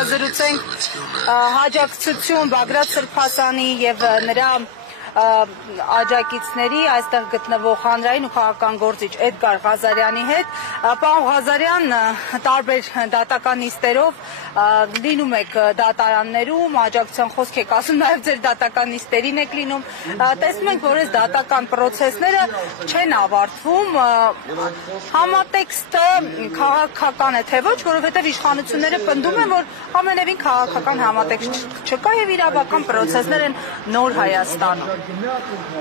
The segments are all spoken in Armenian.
կզրուցենք հաջակցություն Բագրատ Սրբազանի եւ նրա աջակիցների այստեղ գտնվող հանրային ու քաղաքական գործիչ Էդգար Ղազարյանի հետ։ Պարոն Ղազարյան, տարբեր դատական նիստերով լինում եք դատարաններում, աջակցության խոսք եք ասում, նաև ձեր դատական նիստերին եք լինում։ Տեսնում ենք, որ այս դատական պրոցեսները չեն ավարտվում։ Համատեքստը քաղաքական է, թե ոչ, որովհետև իշխանությունները պնդում են, որ ամենևին քաղաքական համատեքստ չկա եւ իրավական պրոցեսներ են նոր Հայաստանում։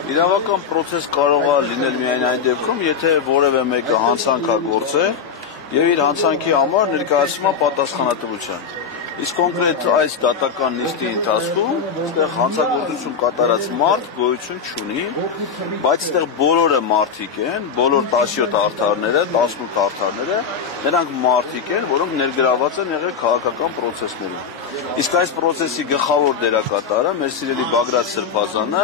Իրավական պրոցես կարող է լինել միայն այն դեպքում, եթե որևէ մեկը հանցանք է գործել եւ իր հանցանքի համար ներկայացում է պատասխանատվության։ Իսկ կոնկրետ այս դատական նիստի ընթացքում այստեղ հանցագործություն կատարած մարդ գոյություն չունի, բայց այստեղ բոլորը մարդիկ են, բոլոր 17 արդարները, 18 արդարները, նրանք մարդիկ են, որոնք ներգրաված են եղել քաղաքական պրոցեսներում։ Իսկ այս պրոցեսի գլխավոր դերակատարը մեր սիրելի Բագրատ Սրբազանը,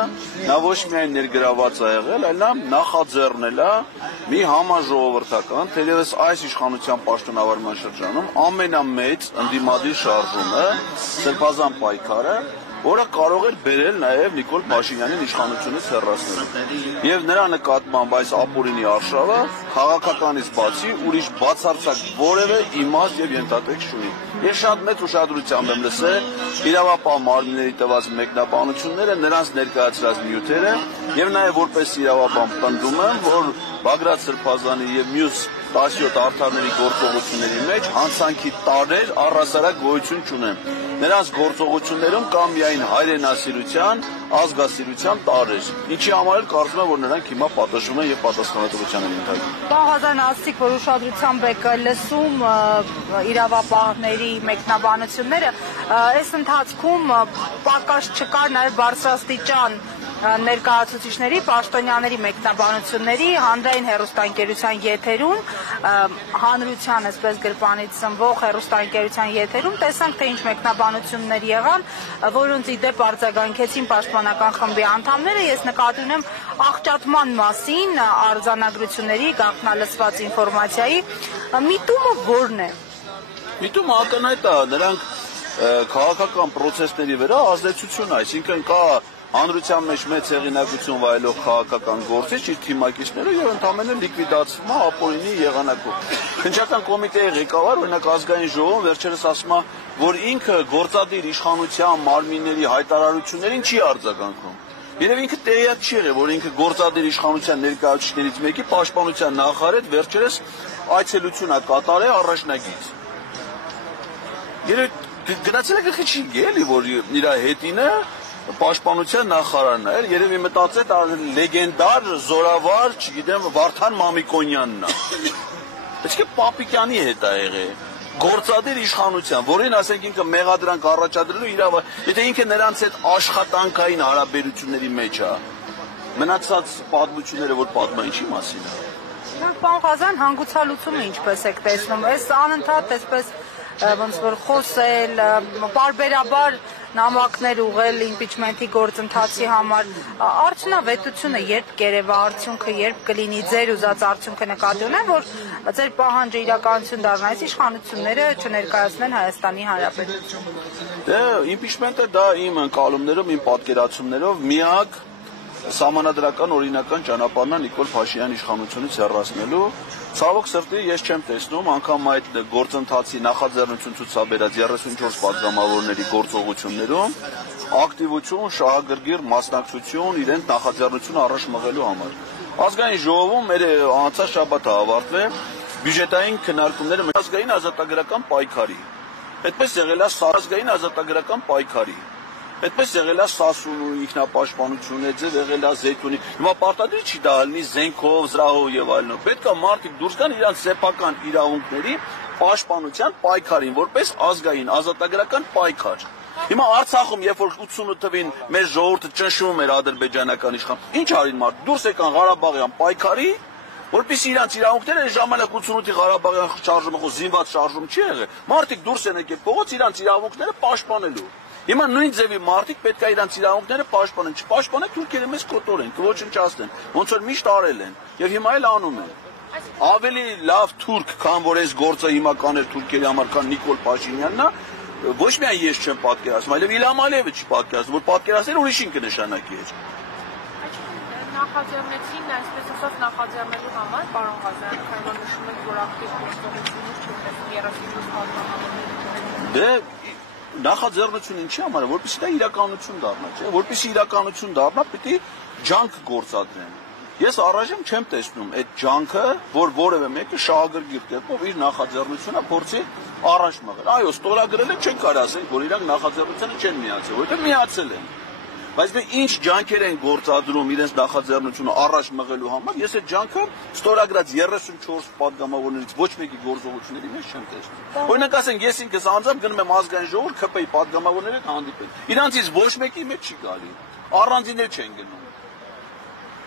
նա ոչ միայն ներգրաված է եղել, այլ նա նախաձեռնել է մի համաժողովրդական, թերևս այս իշխանության պաշտոնավարման շրջանում ամենամեծ ընդդիմադիր շարժումը, Սրբազան պայքարը, որը կարող էր բերել նաև Նիկոլ Փաշինյանին իշխանությունից հեռացնելու։ Եվ նրա նկատմամբ այս ապօրինի արշավը քաղաքականից բացի ուրիշ բացարձակ որևէ իմաստ եւ ենթատեքստ չունի։ Ես շատ մեծ ուշադրությամբ եմ լսել իրավապահ մարմինների տված մեկնաբանությունները, նրանց ներկայացրած նյութերը եւ նաեւ որպես իրավապահ պնդում եմ, որ Բագրատ Սրբազանի եւ մյուս 17 արդարների գործողությունների մեջ հանցանքի տարրեր առհասարակ գոյություն չունեն։ Նրանց գործողություններում կա միայն հայրենասիրության, ազգասիրության տարրեր, ինչի համար էլ կարծում եմ, որ նրանք հիմա պատժվում են եւ պատասխանատվության են ենթարկվում։ Պարոն Ղազարյան, ասացիք, որ ուշադրությամբ եք լսում իրավապահների մեկնաբանությունները, այս ընթացքում պակաս չկար նաեւ բարձրաստիճան ներկայացուցիչների, պաշտոնյաների մեկնաբանությունների հանրային հեռուստաընկերության եթերում, հանրության այսպես գրպանից սնվող հեռուստաընկերության եթերում տեսանք, թե ինչ մեկնաբանություններ եղան, որոնց ի դեպ արձագանքեցին պաշտպանական խմբի անդամները։ Ես նկատի ունեմ աղճատման մասին արձանագրությունների, գաղտնալսված ինֆորմացիայի։ Միտումը ո՞րն է։ Միտումը ակնհայտ է, նրանք քաղաքական պրոցեսների վրա ազդեցություն, այսինքն կա հանրության մեջ մեծ հեղինակություն վայելող քաղաքական գործիչ իր թիմակիցները եւ ընդամենը լիկվիդացվում է ապօրինի եղանակով։ Քննչական կոմիտեի ղեկավար, օրինակ ազգային ժողովում վերջերս ասում է, որ ինքը գործադիր իշխանության մարմինների հայտարարություններին չի արձագանքում։ Երբ ինքը տեղյակ չի եղել, որ ինքը գործադիր իշխանության ներկայացուցիչներից մեկի պաշտպանության նախարար վերջերս այցելություն է կատարել առաջնագից։ Երբ գնացել է գլխի չի գելի, որ իր հետինը պաշտպանության նախարարն է, երևի մտածեց լեգենդար զորավար, չգիտեմ, Վարդան Մամիկոնյանն է։ Իսկ Պապիկյանի հետ է եղել, գործադիր իշխանության, որին ասենք ինքը մեղադրանք առաջադրելու եթե ինքը նրանց հետ աշխատանքային հարաբերությունների մեջ է, մնացած պատմությունները, որ պատմա ինչի մասին է։ Պարոն Ղազարյան, հանգուցալուծումը ինչպես եք տեսնում, այս անընդհատ այսպես ոնց որ խոսել, պարբերաբար նամակներ ուղղել իմպիչմենտի գործընթացի համար, արդյունավետությունը երբ կերևա արդյունքը, երբ կլինի ձեր ուզած արդյունքը նկատի ունեմ, որ ձեր պահանջը իրականություն դառնա, այս իշխանությունները չներկայացնեն Հայաստանի Հանրապետություն։ Դե իմպիչմենտը դա իմ ընկալումներով, իմ պատկերացումներով միակ սահմանադրական օրինական ճանապարհն է Նիկոլ Փաշինյանի իշխանությունից հեռացնելու։ Ցավոք սրտի ես չեմ տեսնում անգամ այդ գործընթացի նախաձեռնություն ցուցաբերած 34 պատգամավորների գործողություններում ակտիվություն, շահագրգիռ մասնակցություն, իրենց նախաձեռնությունը առաջ մղելու համար։ Ազգային ժողովում մեր անցած շաբաթը ավարտվել բյուջետային քննարկումները ազգային ազատագրական պայքարի։ Այդպես եղել է ազգային ազատագրական պայքարի։ Այդպես եղել է Սասունու ինքնապաշտպանությունը, ձև եղել է Զեյթունի։ Հիմա պարտադիր չի դա լինի զենքով, զրահով եւ այլն։ Պետք է մարդիկ դուրս գան իրենց սեփական իրավունքների պաշտպանության պայքարին, որպես ազգային ազատագրական պայքար։ Հիմա Արցախում, երբ որ 88 թվին մեր ժողովուրդը ճնշում էր ադրբեջանական իշխան, ինչ արին մարդ, դուրս եկան Ղարաբաղյան պայքարի, որպեսզի իրենց իրավունքները ժամանակ 88-ի Ղարաբաղյան շարժումը զինված շարժում չի եղել։ Մարդիկ դուրս են եկել փողոց իրենց իրավունքները պաշտպանելու։ Հիմա նույն ձևի մարդիկ պետք է իրենց իրավունքները պաշտպանեն, չպաշտպանեն թուրքերը մեզ կոտորեն, կոչնչացնեն, ոնց որ միշտ արել են եւ հիմա էլ անում են։ Ավելի լավ թուրք, քան որ այս գործը հիմա կաներ թուրքերի համար, քան Նիկոլ Փաշինյանն է, ոչ միայն ես չեմ պատկերացնում, այլև Իլհամ Ալիևը չի պատկերացնում, որ պատկերացնել ուրիշին կնշանակի էր։ Նախաձեռնեցին, այսպես ասած, նախաձեռնելու համար, պարոն Ղազարյան, քանի որ նշում եք, որ ակտիվ գործողություններ չունես 34 պատգամավորների։ Դե նախաձեռնությունը ինչի համար է, որպեսզի դա իրականություն դառնա, չէ՞, որպեսզի իրականություն դառնա, պիտի ջանք գործադրեն։ Ես առայժմ չեմ տեսնում այդ ջանքը, որ որևէ մեկը շահագրգիռ կերպով իր նախաձեռնությունը փորձի առաջ մղել։ Այո, ստորագրել են, չեն կարող ասել, որ իրանք նախաձեռնությունը չեն միացել, որովհետև միացել են։ Բայց դե ինչ ջանքեր են գործադրում իրենց նախաձեռնությունը առաջ մղելու համար, ես այդ ջանքը ստորագրած 34 պատգամավորներից ոչ մեկի գործողությունների մեջ չեմ տեսնում։ Օրինակ ասենք, ես ինքս անձամբ գնում եմ ազգային ժողով ՔՊ-ի պատգամավորների հետ հանդիպել։ Իրանցից ոչ մեկի մեջ չի գալի։ Առանձիններ չեն գնում։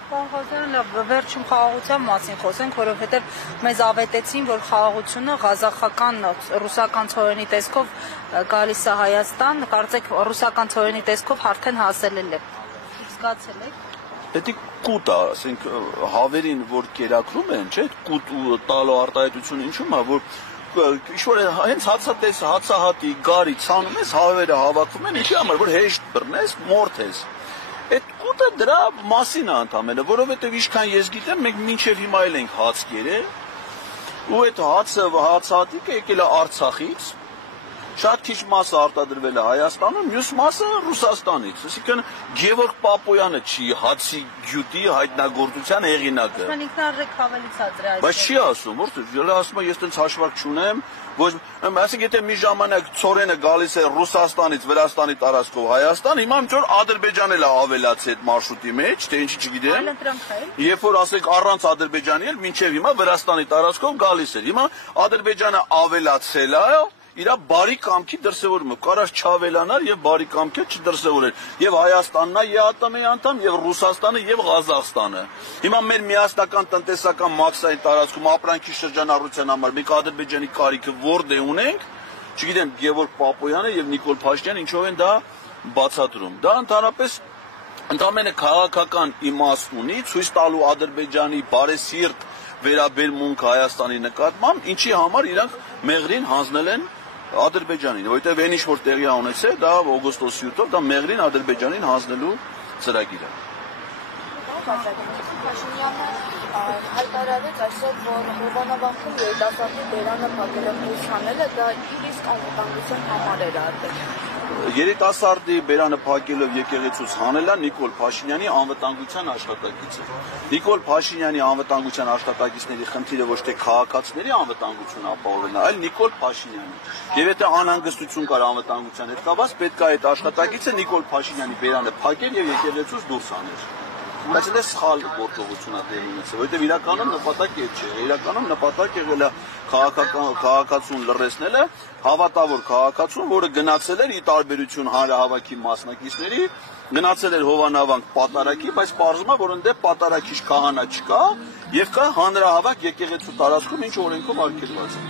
Պարոն Ղազարյան, վերջում խաղաղության մասին խոսենք, որովհետև մեզ ավետեցին, որ խաղաղությունը ղազախական ռուսական ցորենի տեսքով գալիս է Հայաստան, կարծեք ռուսական ցորենի տեսքով արդեն հասել է։ Զգացել եք։ Դա կուտ է, ասենք հավերին, որ կերակրում են, չէ՞, կուտ ու տալու արտահայտությունը ինչու՞մ է, որ ինչ-որ հենց հացահատի, գարի ցանում ես, հավերը հավաքվում են, ինչի համար, որ հեշտ բռնես, մորթես։ Այդ կուտը դրա մասին է ընդամենը, որովհետև ինչքան ես գիտեմ, մենք մինչև հիմա էլ ենք հաց կերել, ու այդ հացահատիկը եկել է Արցախից, շատ քիչ մասը արտադրվել է Հայաստանում, մյուս մասը Ռուսաստանից։ Այսինքն Գևորգ Պապոյանը չի հացի գյուտի հայտնագործության հեղինակը։ Ինքնարժեք հավելից հազար։ Բայց չի ասում, որ ասում է ես տենց հաշվարկ չունեմ, ոչ, այսինքն եթե մի ժամանակ ցորենը գալիս է Ռուսաստանից, Վրաստանի տարածքով Հայաստան, հիմա ինչ որ Ադրբեջանն էլ ավելացել այդ մարշրուտի մեջ, թե ինչի չգիտեմ։ Երբ որ ասենք առանց Ադրբեջանի էլ մինչև հիմա Վրաստանի տարածքով գալիս էր։ Հիմա Ադրբեջանը ավելացել է իր բարի կամքի դրսևորումը, կարած չավելանար եւ բարի կամքը չդրսևորեր։ Եվ Հայաստանն է ԵԱՏՄ-ի անդամ, եւ Ռուսաստանը եւ Ղազախստանը։ Հիմա մեր միասնական տնտեսական մաքսային տարածքում ապրանքի շրջանառության համար մենք Ադրբեջանի կարիքը որտե ունենք, չգիտեմ, Գևորգ Պապոյանը եւ Նիկոլ Փաշինյանը ինչով են դա բացատրում։ Դա ընդամենը քաղաքական իմաստ ունի, ցույց տալու Ադրբեջանի բարեսիրտ վերաբերմունք Հայաստանի նկատմամբ, ինչի համար իրանք մեղրին հանձնել են Ադրբեջանին, որովհետև այն ինչ որ տեղի ունեցել, դա օգոստոսի 7-ով դա մեղրին Ադրբեջանին հանձնելու ծրագիր է։ Փաշինյանը հայտարարեց այսօր, որ Հովանավանքում երիտասարդի բերանը փակելով դուրս հանելը դա իր իսկ անվտանգության համար էր արվել։ Երիտասարդի բերանը փակելով եկեղեցուց հանելա Նիկոլ Փաշինյանի անվտանգության աշխատակիցը։ Նիկոլ Փաշինյանի անվտանգության աշխատակիցների խնդիրը ոչ թե քաղաքացիների անվտանգություն ապահովելն է, այլ Նիկոլ Փաշինյանի։ Եվ եթե անհանգստություն կար անվտանգության հետ կապված, պետք է այդ աշխատակիցը Նիկոլ Փաշինյանի բերանը փակեր եւ եկեղեցուց դուրս աներ։ Բայց դա սխալ գործողություն է տեղի ունեցել, որովհետև իրականում նպատակը չէ, իրականում նպատակը եղել է քաղաքացուն լռեցնելը, հավատավոր քաղաքացուն, որը գնացել էր ի տարբերություն հանրահավաքի մասնակիցների, գնացել էր Հովանավանք պատարագի, բայց պարզվում է, որ ընդդեմ պատարագիչ քահանա չկա եւ կա հանրահավաք եկեղեցու տարածքում, ինչ օրենքով արգելված է։